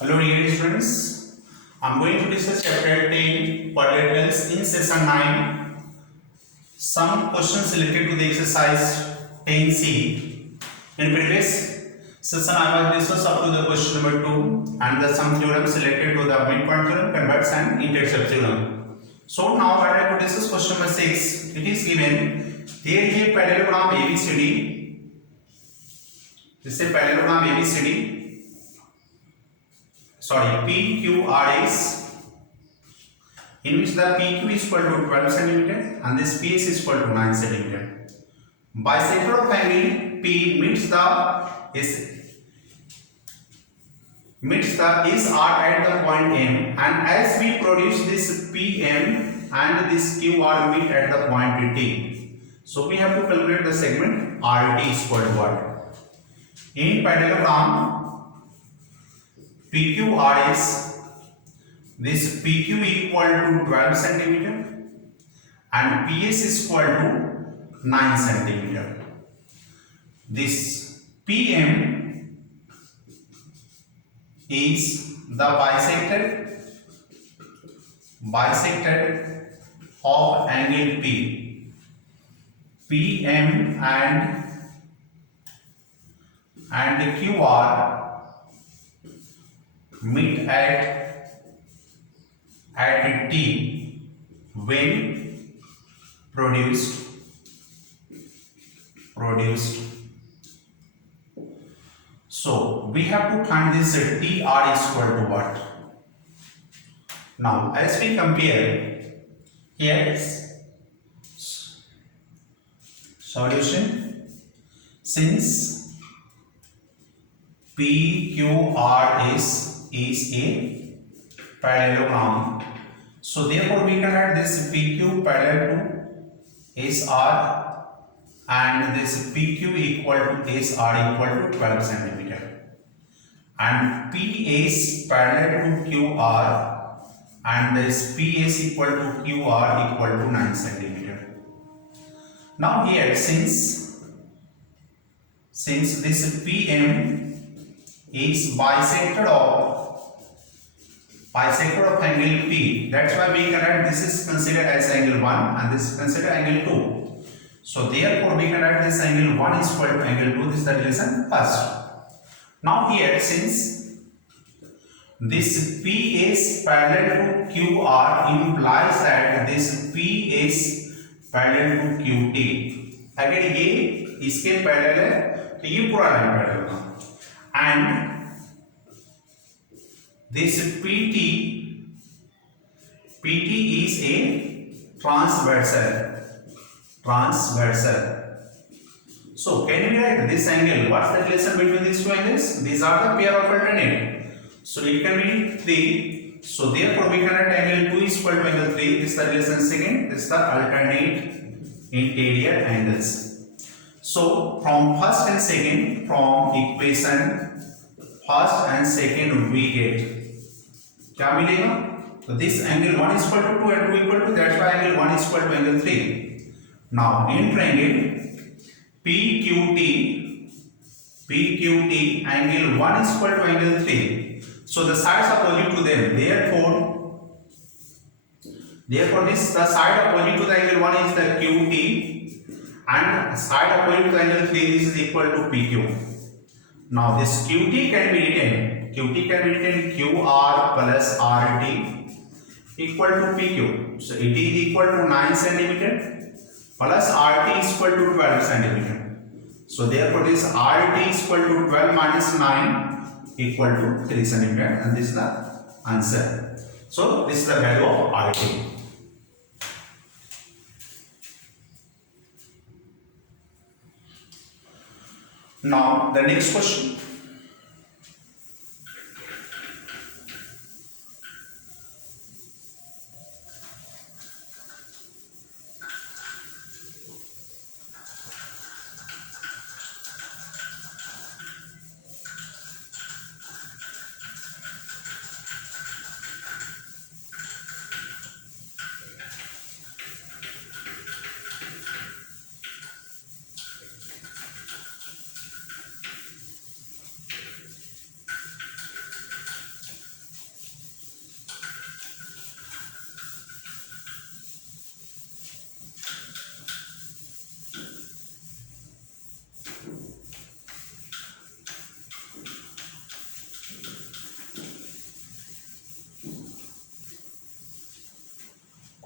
Hello dear students, I am going to discuss chapter 10 quadrilaterals in session 9. Some questions related to the exercise 10C. In previous session I was discussed up to the question number 2 and the some theorems related to the midpoint theorem, converse and intercept theorem. So now I will discuss question number 6. It is given there is a parallelogram ABCD. This is a parallelogram ABCD. PQRS, in which the PQ is equal to 12 cm and this PS is equal to 9 cm. Bisector of angle P meets the SR at the point M, and as we produce this PM and this QR meet at the point T. So we have to calculate the segment RT is equal to what? In parallelogram PQRS, this PQ equal to 12 cm and PS is equal to 9 cm. This PM is the bisector of angle P. PM and QR meet at T when produced. So we have to find this TR is equal to what? Now as we compare here solution, since PQR is a parallelogram, so therefore we can write this PQ parallel to SR and this PQ equal to SR equal to 12 cm and PS parallel to QR and this PS equal to QR equal to 9 cm. Now here since this PM is bisector of angle P, that's why we can write this is considered as angle 1 and this is considered angle 2. So therefore we can write this angle 1 is equal to angle 2. This is the relation first. Now here since this PS parallel to QR implies that this P is parallel to QT. अगर ये इसके parallel है तो ये पूरा line parallel होगा and this PT is a transversal. So can we write this angle? What's the relation between these two angles? These are the pair of alternate. So it can be 3. So therefore we can write angle 2 is equal to angle 3. This is the relation second. This is the alternate interior angles. So from first and second, from equation first and second we get क्या मिलेगा? So this angle 1 is equal to 2 and 2 equal to, that's why angle 1 is equal to angle 3. Now in triangle PQT angle 1 is equal to angle 3. So the sides opposite to them. Therefore this the side opposite to the angle 1 is the QT and side opposite to the angle 3 this is equal to PQ. Now this QT can be written QR plus RT equal to PQ. So it is equal to 9 cm plus RT is equal to 12 cm. So therefore this RT is equal to 12 minus 9 equal to 3 cm and this is the answer. So this is the value of RT. Now the next question.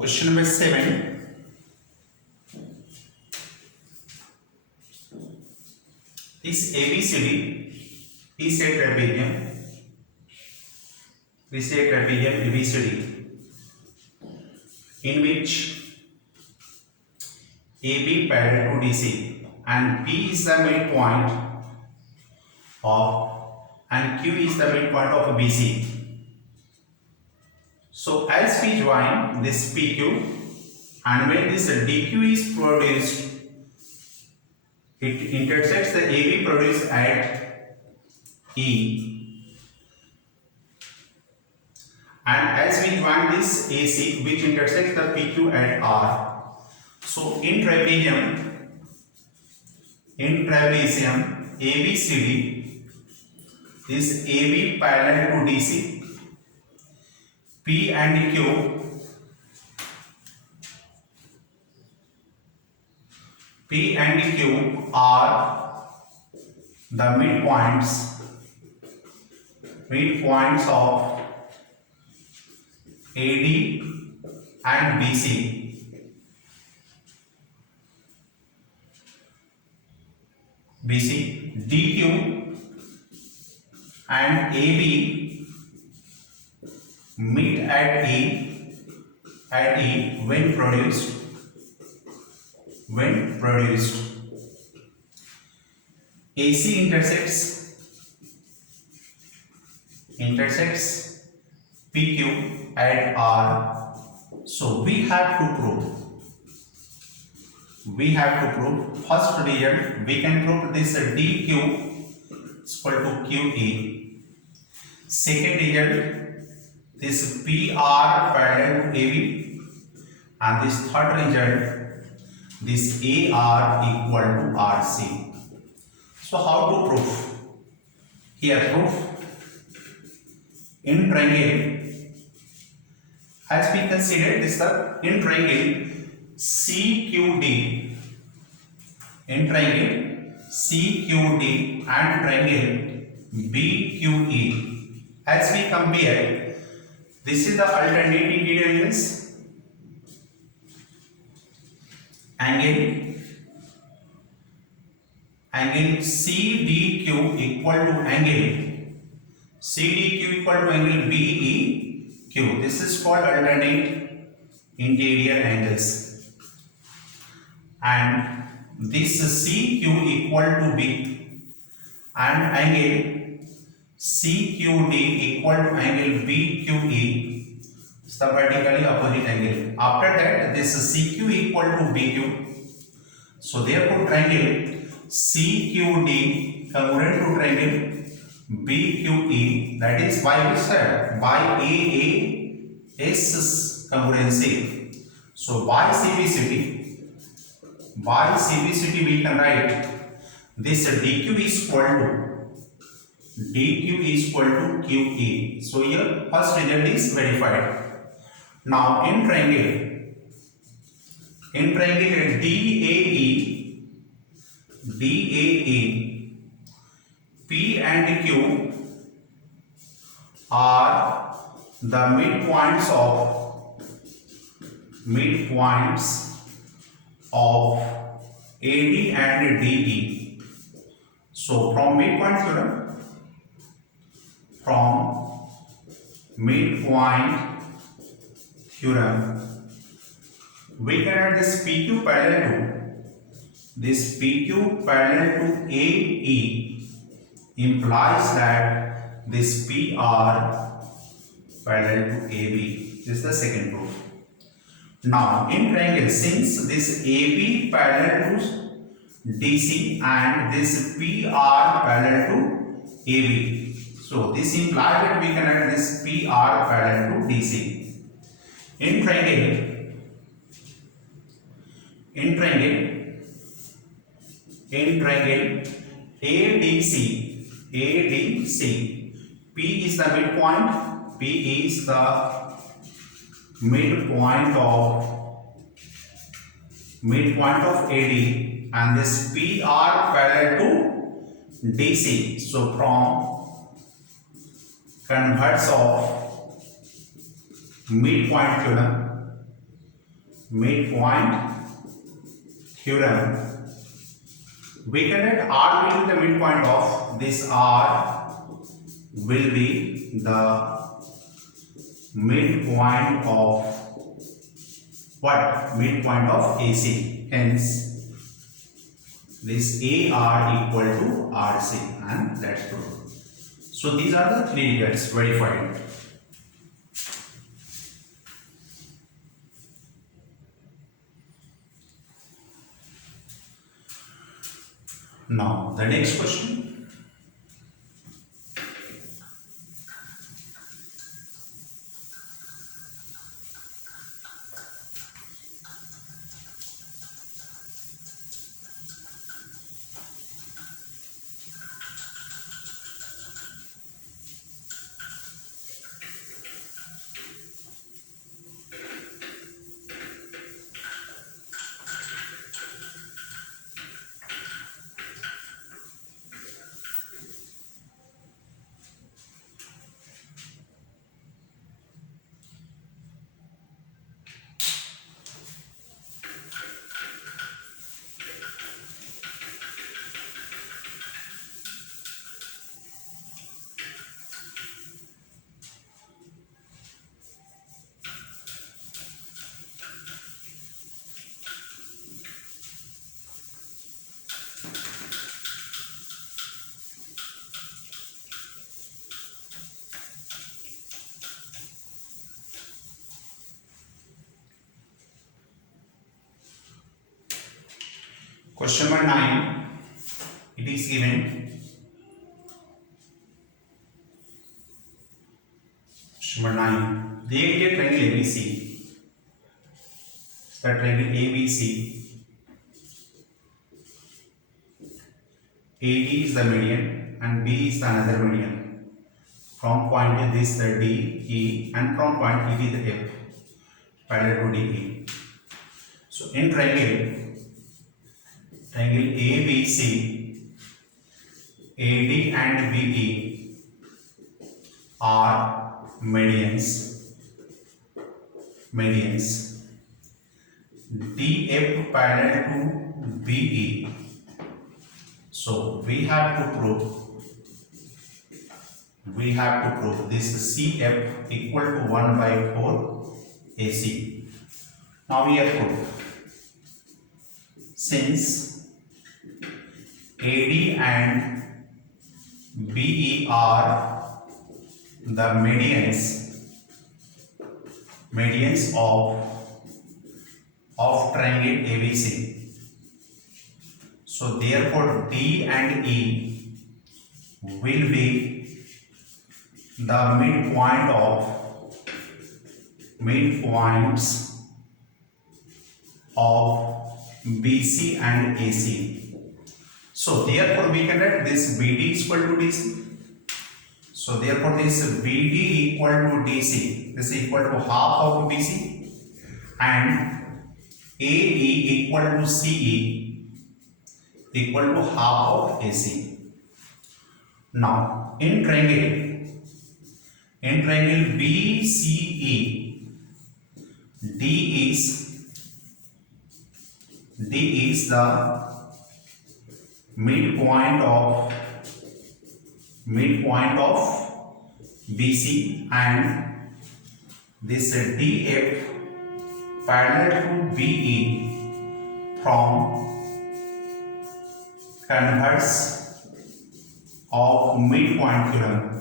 Question number 7. This ABCD is a trapezium. This is a trapezium ABCD in which AB parallel to DC and P is the midpoint of and Q is the midpoint of BC. So as we join this PQ and when this DQ is produced, it intersects the AB produced at E, and as we join this AC which intersects the PQ at R. So in trapezium ABCD, this AB parallel to DC, P and Q are the midpoints of AD and BC. DQ and AB meet at E when produced. AC intersects PQ at R. So we have to prove first result. We can prove this DQ is equal to QE. Second result, this PR parallel to AB, and this third result, this AR equal to RC. So how to prove? Here proof in triangle, as we consider this the in triangle CQD, and triangle BQE. As we compare, this is the alternate interior angles, angle CDQ equal to angle BEQ. This is called alternate interior angles, and this CQ equal to B and angle CQD equal to angle BQE is the vertically opposite angle. After that, this CQ equal to BQ. So therefore triangle CQD congruent to triangle BQE, that is by which side? By AAS congruency. So by CBCD we can write this DQ is equal to QE. So here first result is verified. Now in triangle DAE, P and Q are the midpoints of AD and DE. So from midpoint theorem, we can add this PQ parallel to AE implies that this PR parallel to AB. This is the second proof. Now in triangle, since this AB parallel to DC and this PR parallel to AB, so this implies that we can add this PR parallel to DC. In triangle ADC, P is the midpoint. P is the midpoint of AD, and this PR parallel to DC. So from converse of midpoint theorem, midpoint theorem, we can let R will be the midpoint of this. R will be the midpoint of what? Midpoint of AC. Hence this AR equal to RC, and that's true. So these are the three gets verified. Now the next question. Question number 9, it is given. Question number 9, create a triangle ABC. The triangle ABC. AD is the median and B is the another median. From point this the D, E, and from point E to the F, parallel to DE. So in triangle ABC, AD and BE are medians. DF parallel to BE. So we have to prove this CF equal to 1 by 4 AC. Now we have proved, since AD and BE are the medians of triangle ABC. So therefore D and E will be the midpoints of BC and AC. So therefore we can write this BD is equal to DC. So therefore this BD equal to DC, this is equal to half of BC, and AE equal to CE equal to half of AC. Now in triangle BCE, D is the midpoint of BC, and this DF parallel to BE from converse of midpoint theorem.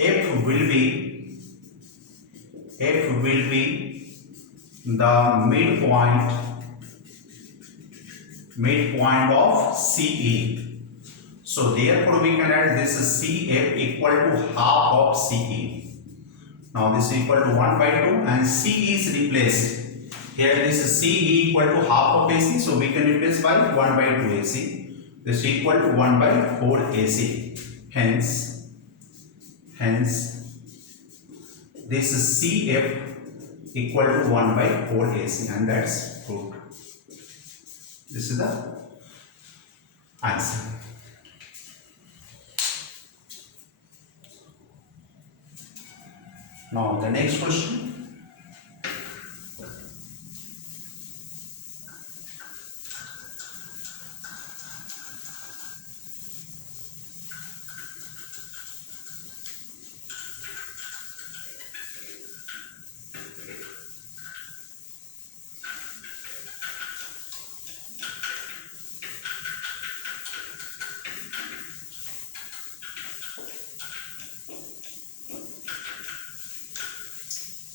F will be the midpoint of CE. So therefore we can write this CF equal to half of CE. Now this is equal to 1 by 2 and CE is replaced. Here this CE equal to half of AC, so we can replace by 1 by 2 AC. This is equal to 1 by 4 AC. Hence this is CF equal to 1 by 4 AC, and that's proved. This is the answer. Now the next question.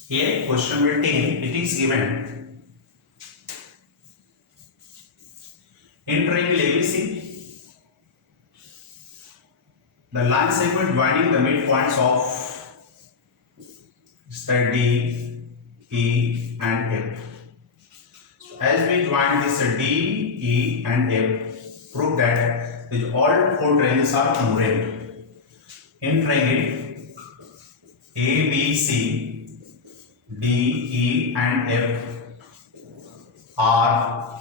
Here question number 10, it is given in triangle ABC, the line segment joining the midpoints of D, E and F. So as we join this D, E and F, prove that these all four triangles are congruent. In triangle ABC, D, E and F are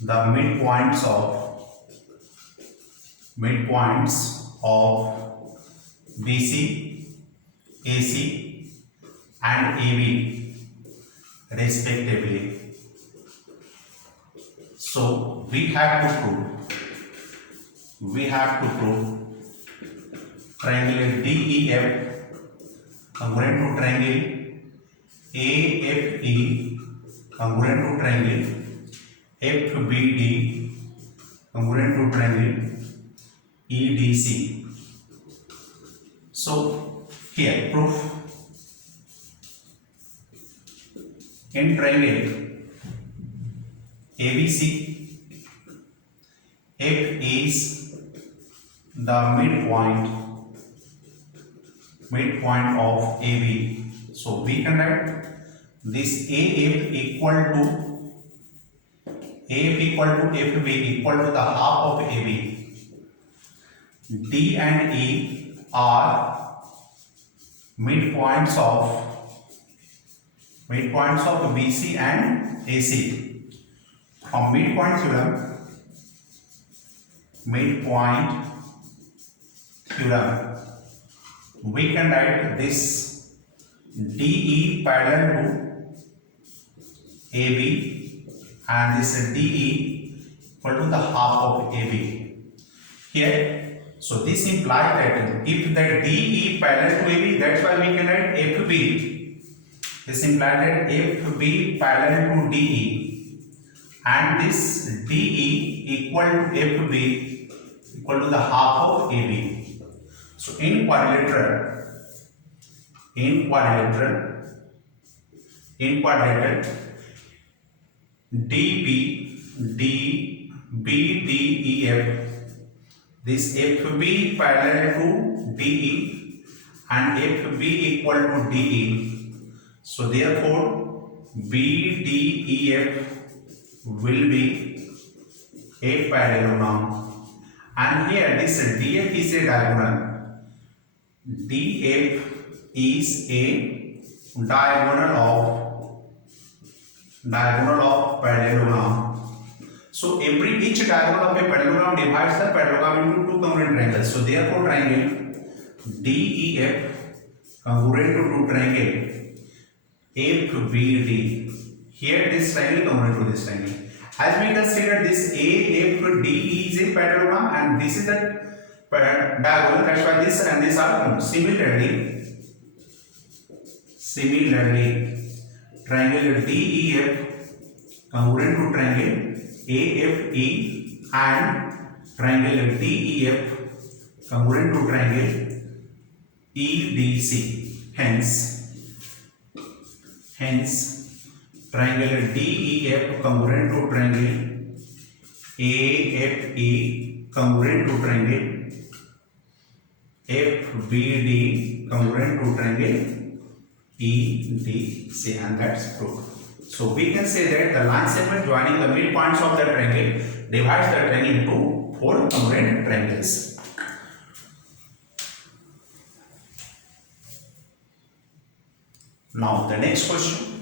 the midpoints of BC, AC and AB respectively. So we have to prove triangle DEF congruent to triangle AFE congruent to triangle FBD congruent to triangle EDC. So here proof. In triangle ABC, F is the midpoint of AB. So we can write this AF equal to FB equal to the half of AB. D and E are midpoints of BC and AC. From midpoint theorem, we can write this DE parallel to AB and this DE equal to the half of AB. Here, so this implies that if the DE parallel to AB, that's why we can write FB. This implies that FB parallel to DE and this DE equal to FB equal to the half of AB. So in quadrilateral DEF, this FB parallel to DE and FB equal to DE. So therefore BDEF will be a parallelogram, and here this DF is a diagonal. DF is a diagonal of parallelogram. So each diagonal of a parallelogram divides the parallelogram into two congruent triangles. So therefore triangle DEF congruent to triangle FBD. Here this triangle congruent to this triangle. As we consider this AFDE is a parallelogram and this is the diagonal, that's why this and this are congruent. Similarly, triangle DEF congruent to triangle AFE and triangle DEF congruent to triangle EDC. Hence, triangle DEF congruent to triangle AFE congruent to triangle FBD congruent to triangle EDC, and that's proved. So we can say that the line segment joining the midpoints of the triangle divides the triangle into four congruent triangles. Now the next question.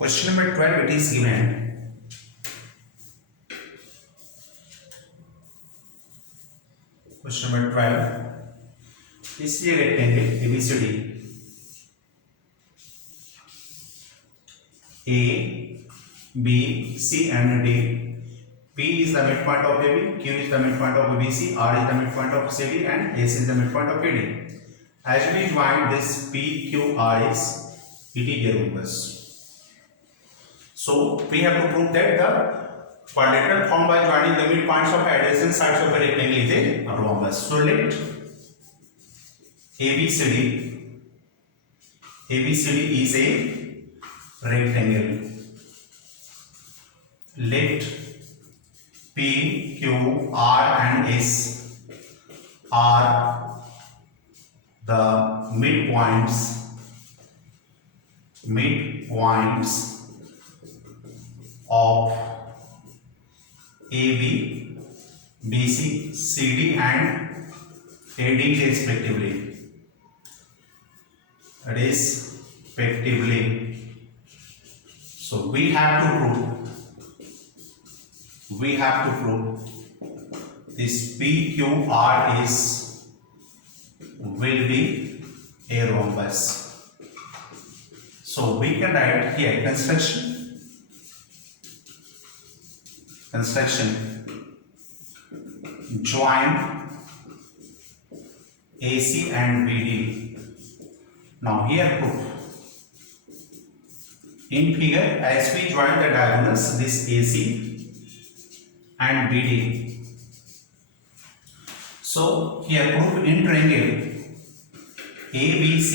Question number 12, it is given. Question number 12. This is a rectangle ABCD. A, B, C and D. P is the midpoint of AB, Q is the midpoint of ABC, R is the midpoint of CD and S is the midpoint of AD. As we join this PQR it is a rhombus. So we have to prove that the quadrilateral formed by joining the midpoints of adjacent sides of a rectangle is a rhombus. So let ABCD is a rectangle. Let P, Q, R and S are the midpoints of AB, BC, CD and AD respectively. So we have to prove this PQR will be a rhombus. So we can write here construction join AC and BD. Now here proof. In figure, as we join the diagonals, this AC and BD. So here proof in triangle ABC,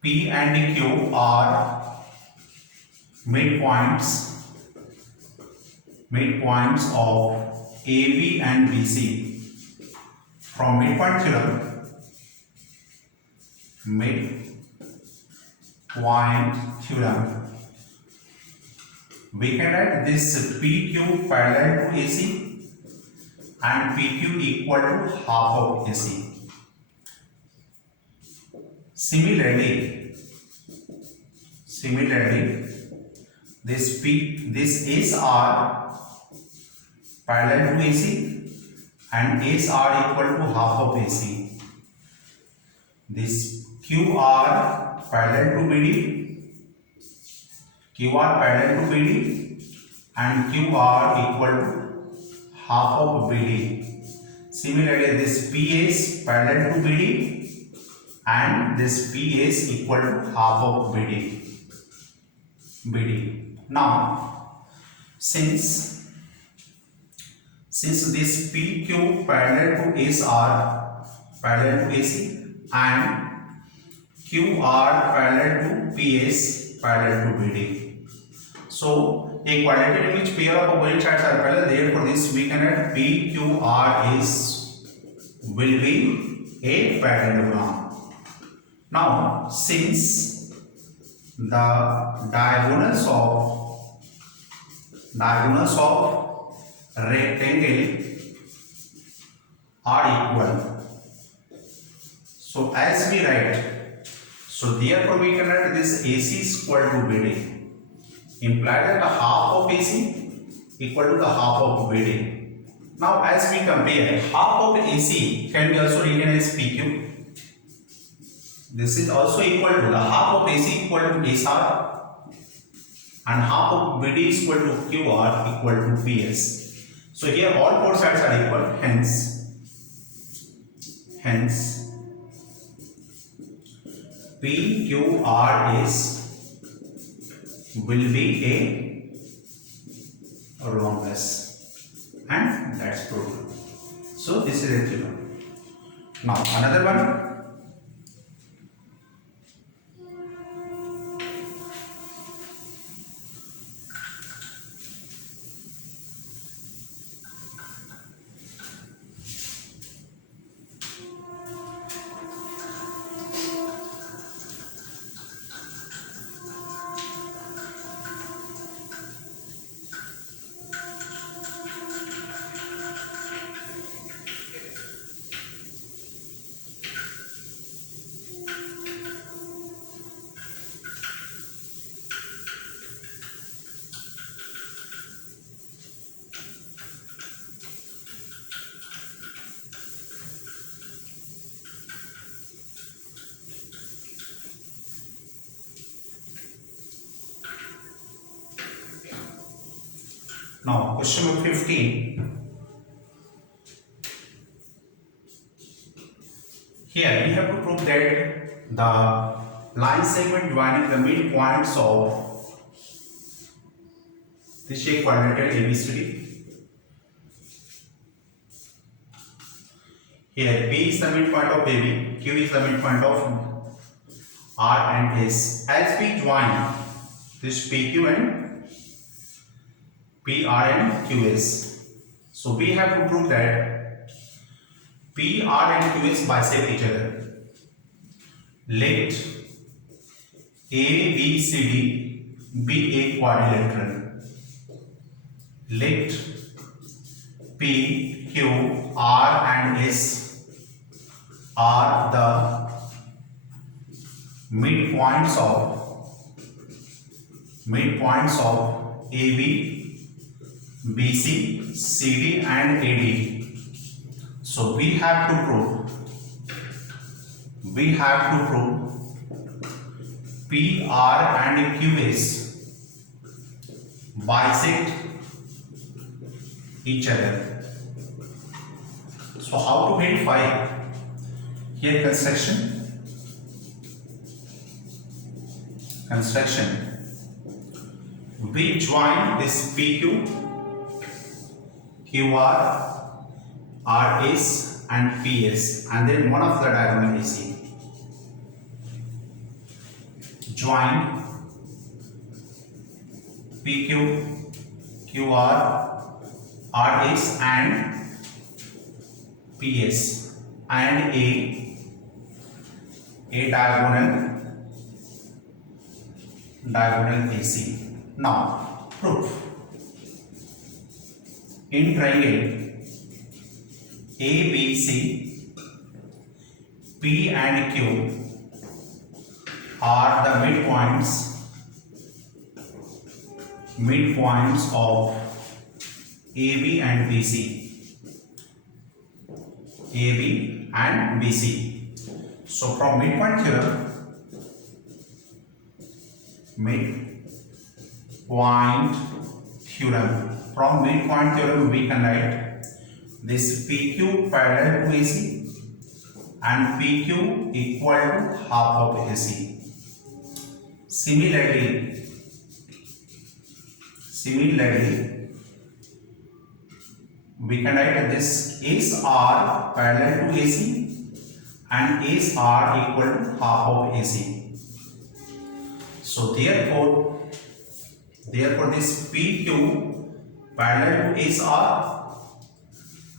P and Q are midpoints of AB and BC. From midpoint theorem, we can write this PQ parallel to AC and PQ equal to half of AC. Similarly, this SR parallel to AC and SR equal to half of AC. This QR parallel to BD, and QR equal to half of BD. Similarly, this PS parallel to BD and this PS equal to half of BD. Now, since this PQ parallel to SR parallel to AC and QR parallel to PS parallel to BD. So a quadrilateral in which pair of opposite sides are parallel, therefore this we can write PQR will be a parallelogram. Now since the diagonals of rectangle are equal, so as we write, so therefore we can write this AC is equal to BD, imply that the half of AC equal to the half of BD. Now as we compare, half of AC can be also written as PQ. This is also equal to the half of AC equal to SR and half of BD is equal to QR equal to PS. So here all four sides are equal, hence PQR will be a rhombus, and that's proven. So this is a theorem. Now another one. Now question number 15. Here we have to prove that the line segment joining the midpoints of this is a quadrilateral ABCD. Here P is the midpoint of AB, Q is the midpoint of R and S. As we join this PQ and PR and QS, so we have to prove that PR and QS bisect each other. Let ABCD be a quadrilateral. Let P, Q, R and S are the midpoints of AB, BC, CD and AD. So we have to prove PR and QS bisect each other. So how to verify? Here construction. We join this PQ, QR, RS and PS and then one of the diagonal AC. Join PQ, QR, RS and PS and a diagonal AC. Now proof. In triangle ABC, P and Q are the midpoints of AB and BC. AB and BC. So from midpoint theorem, we can write this PQ parallel to AC and PQ equal to half of AC. Similarly, we can write this SR parallel to AC and SR equal to half of AC. So therefore this PQ parallel to SR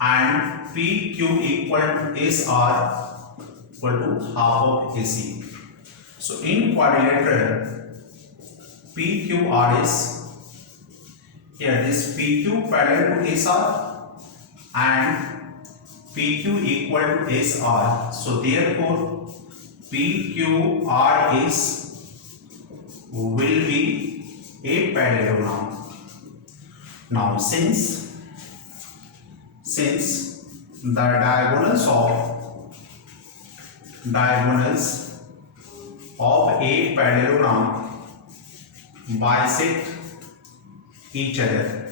and PQ equal to SR equal to half of AC. So in quadrilateral PQRS, here this PQ parallel to SR and PQ equal to SR. So therefore PQRS will be a parallelogram. Now since the diagonals of a parallelogram bisect each other,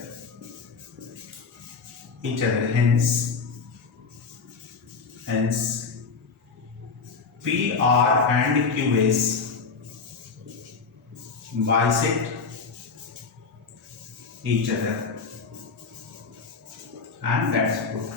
hence PR and QS bisect each other, and that's good.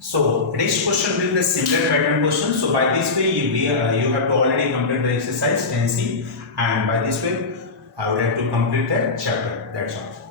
So next question will be the similar pattern question. So by this way you have to already complete the exercise 10C, and by this way I would have to complete that chapter. That's all.